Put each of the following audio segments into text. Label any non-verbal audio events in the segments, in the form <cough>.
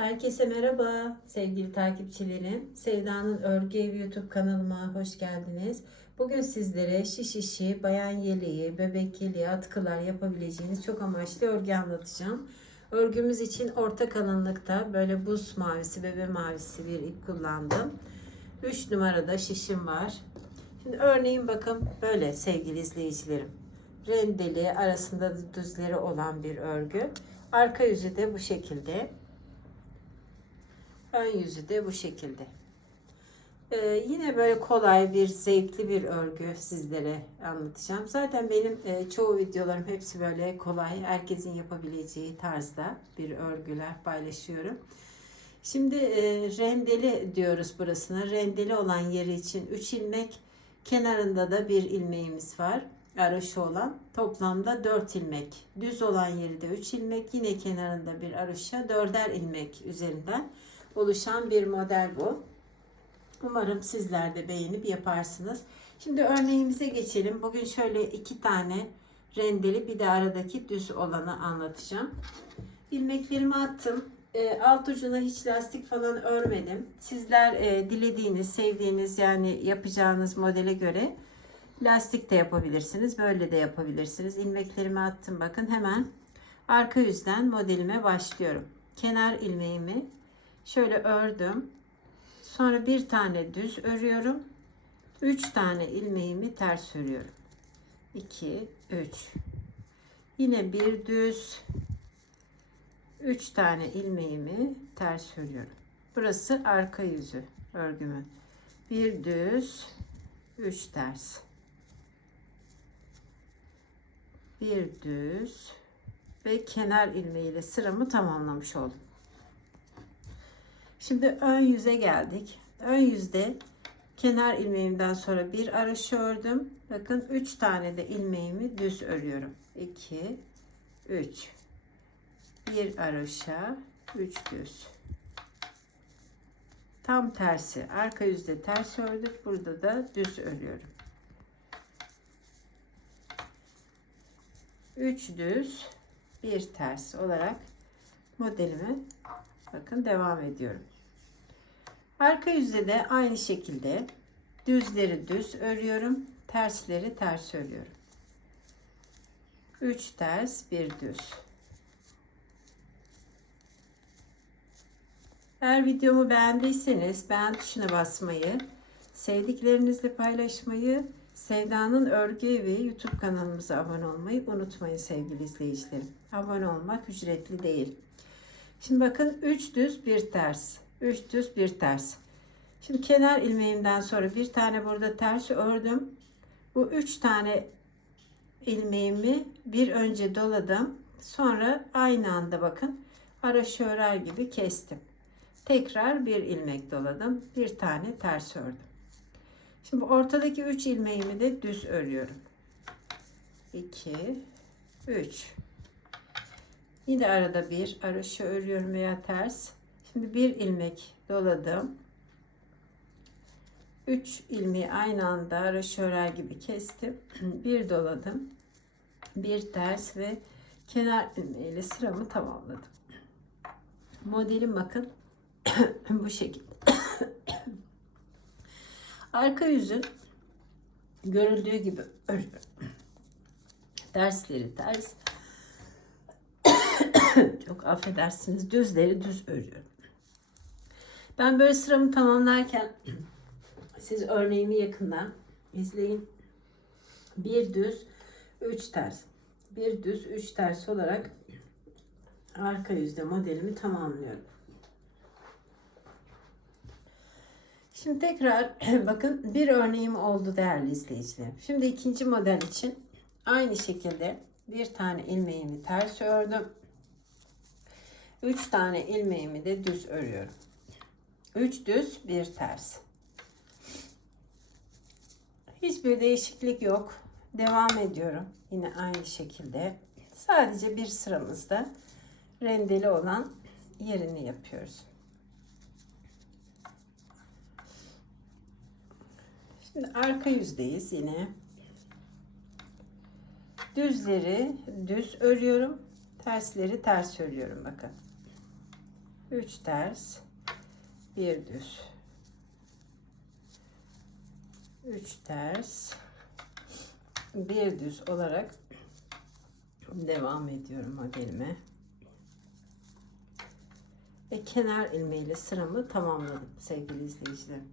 Herkese merhaba sevgili takipçilerim. Sevda'nın Örgü Evi YouTube kanalıma hoş geldiniz. Bugün sizlere şiş işi, bayan yeleği, bebek yeleği, atkılar yapabileceğiniz çok amaçlı örgü anlatacağım. Örgümüz için orta kalınlıkta böyle buz mavisi, bebe mavisi bir ip kullandım. 3 numarada şişim var. Şimdi örneğin bakın böyle sevgili izleyicilerim. Rendeli arasında düzleri olan bir örgü. Arka yüzü de bu şekilde. Ön yüzü de bu şekilde. Ee, yine böyle kolay bir, zevkli bir örgü sizlere anlatacağım. Zaten benim e, çoğu videolarım hepsi böyle kolay, herkesin yapabileceği tarzda bir örgüler paylaşıyorum. Şimdi e, rendeli diyoruz burasına. Rendeli olan yeri için 3 ilmek, kenarında da bir ilmeğimiz var. Araşı olan toplamda 4 ilmek. Düz olan yeri de 3 ilmek, yine kenarında bir araşa 4'er ilmek üzerinden oluşan bir model bu. Umarım sizler de beğenip yaparsınız. Şimdi örneğimize geçelim. Bugün şöyle iki tane rendeli bir de aradaki düz olanı anlatacağım. İlmeklerimi attım. E, alt ucuna hiç lastik falan örmedim. Sizler e, dilediğiniz, sevdiğiniz yani yapacağınız modele göre lastik de yapabilirsiniz. Böyle de yapabilirsiniz. İlmeklerimi attım. Bakın hemen arka yüzden modelime başlıyorum. Kenar ilmeğimi şöyle ördüm. Sonra bir tane düz örüyorum. 3 tane ilmeğimi ters örüyorum. 2 3 Yine bir düz 3 tane ilmeğimi ters örüyorum. Burası arka yüzü örgümün. Bir düz 3 ters. Bir düz ve kenar ilmeğiyle sıramı tamamlamış oldum. Şimdi ön yüze geldik. Ön yüzde kenar ilmeğimden sonra bir araşı ördüm. Bakın 3 tane de ilmeğimi düz örüyorum. 2 3 bir araşa 3 düz. Tam tersi. Arka yüzde ters ördük. Burada da düz örüyorum. 3 düz, bir ters olarak modelimi bakın devam ediyorum. Arka yüzde de aynı şekilde düzleri düz örüyorum. Tersleri ters örüyorum. 3 ters, bir düz. Eğer videomu beğendiyseniz beğen tuşuna basmayı, sevdiklerinizle paylaşmayı, Sevda'nın Örgü Evi YouTube kanalımıza abone olmayı unutmayın sevgili izleyicilerim. Abone olmak ücretli değil. Şimdi bakın 3 düz bir ters. 3 düz bir ters. Şimdi kenar ilmeğimden sonra bir tane burada ters ördüm. Bu 3 tane ilmeğimi bir önce doladım. Sonra aynı anda bakın araş örer gibi kestim. Tekrar bir ilmek doladım. Bir tane ters ördüm. Şimdi ortadaki 3 ilmeğimi de düz örüyorum. 2 3 Yine arada bir araşı örüyorum veya ters. Şimdi bir ilmek doladım. 3 ilmeği aynı anda araşı örer gibi kestim. <clears throat> bir doladım. Bir ters ve kenar ilmeğiyle sıramı tamamladım. Modelim bakın <clears throat> bu şekilde. <clears throat> Arka yüzün görüldüğü gibi. Dersleri ters. Çok affedersiniz. Düzleri düz örüyorum. Ben böyle sıramı tamamlarken <clears throat> siz örneğimi yakından izleyin. Bir düz, üç ters. Bir düz, üç ters olarak arka yüzde modelimi tamamlıyorum. Şimdi tekrar <clears throat> bakın bir örneğim oldu değerli izleyicilerim. Şimdi ikinci model için aynı şekilde bir tane ilmeğimi ters ördüm. Üç tane ilmeğimi de düz örüyorum. Üç düz bir ters. Hiçbir değişiklik yok. Devam ediyorum. Yine aynı şekilde. Sadece bir sıramızda rendeli olan yerini yapıyoruz. Şimdi arka yüzdeyiz yine. Düzleri düz örüyorum. Tersleri ters örüyorum bakın. 3 ters, 1 düz. 3 ters, 1 düz olarak devam ediyorum modelime. Ve kenar ilmeğiyle sıramı tamamladım sevgili izleyicilerim.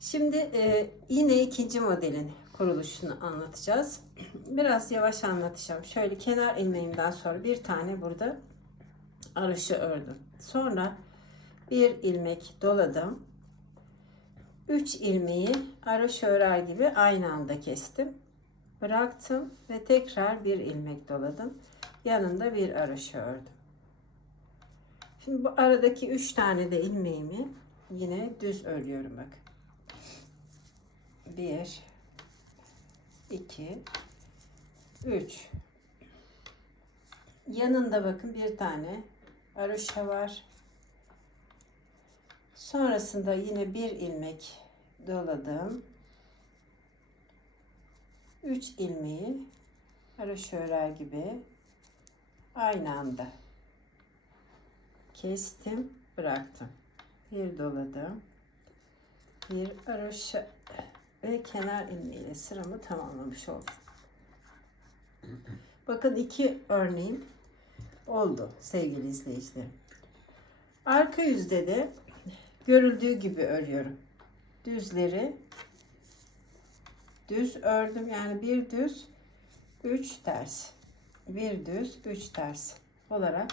Şimdi e, yine ikinci modelin kuruluşunu anlatacağız. Biraz yavaş anlatacağım. Şöyle kenar ilmeğimden sonra bir tane burada arışı ördüm. Sonra bir ilmek doladım. 3 ilmeği arış örer gibi aynı anda kestim. Bıraktım ve tekrar bir ilmek doladım. Yanında bir arış ördüm. Şimdi bu aradaki 3 tane de ilmeğimi yine düz örüyorum bak. 1 2 3 Yanında bakın bir tane aruşa var. Sonrasında yine bir ilmek doladım. 3 ilmeği haroşa örer gibi aynı anda kestim, bıraktım. Bir doladım. Bir haroşa ve kenar ilmeğiyle sıramı tamamlamış oldum. Bakın iki örneğim oldu sevgili izleyicilerim. Arka yüzde de görüldüğü gibi örüyorum. Düzleri düz ördüm. Yani bir düz, üç ters. Bir düz, üç ters olarak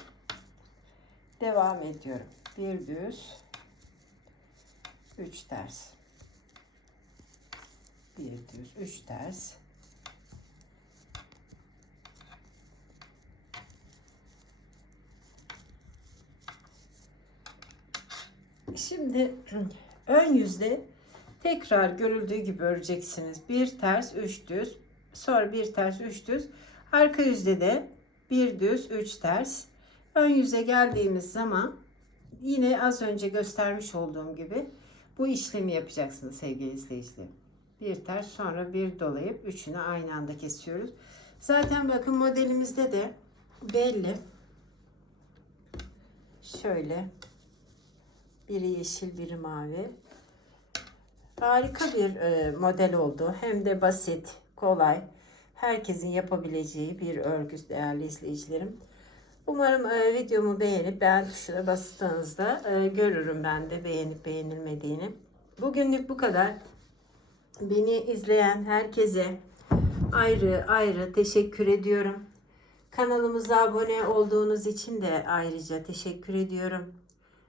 devam ediyorum. Bir düz, üç ters. Bir düz, üç ters. Şimdi ön yüzde tekrar görüldüğü gibi öreceksiniz. Bir ters, üç düz, sonra bir ters, üç düz. Arka yüzde de bir düz, üç ters. Ön yüze geldiğimiz zaman yine az önce göstermiş olduğum gibi bu işlemi yapacaksınız sevgili izleyicilerim. Bir ters sonra bir dolayıp üçünü aynı anda kesiyoruz. Zaten bakın modelimizde de belli. Şöyle biri yeşil, biri mavi. Harika bir e, model oldu. Hem de basit, kolay. Herkesin yapabileceği bir örgü değerli izleyicilerim. Umarım e, videomu beğenip beğen tuşuna bastığınızda e, görürüm ben de beğenip beğenilmediğini. Bugünlük bu kadar. Beni izleyen herkese ayrı ayrı teşekkür ediyorum. Kanalımıza abone olduğunuz için de ayrıca teşekkür ediyorum.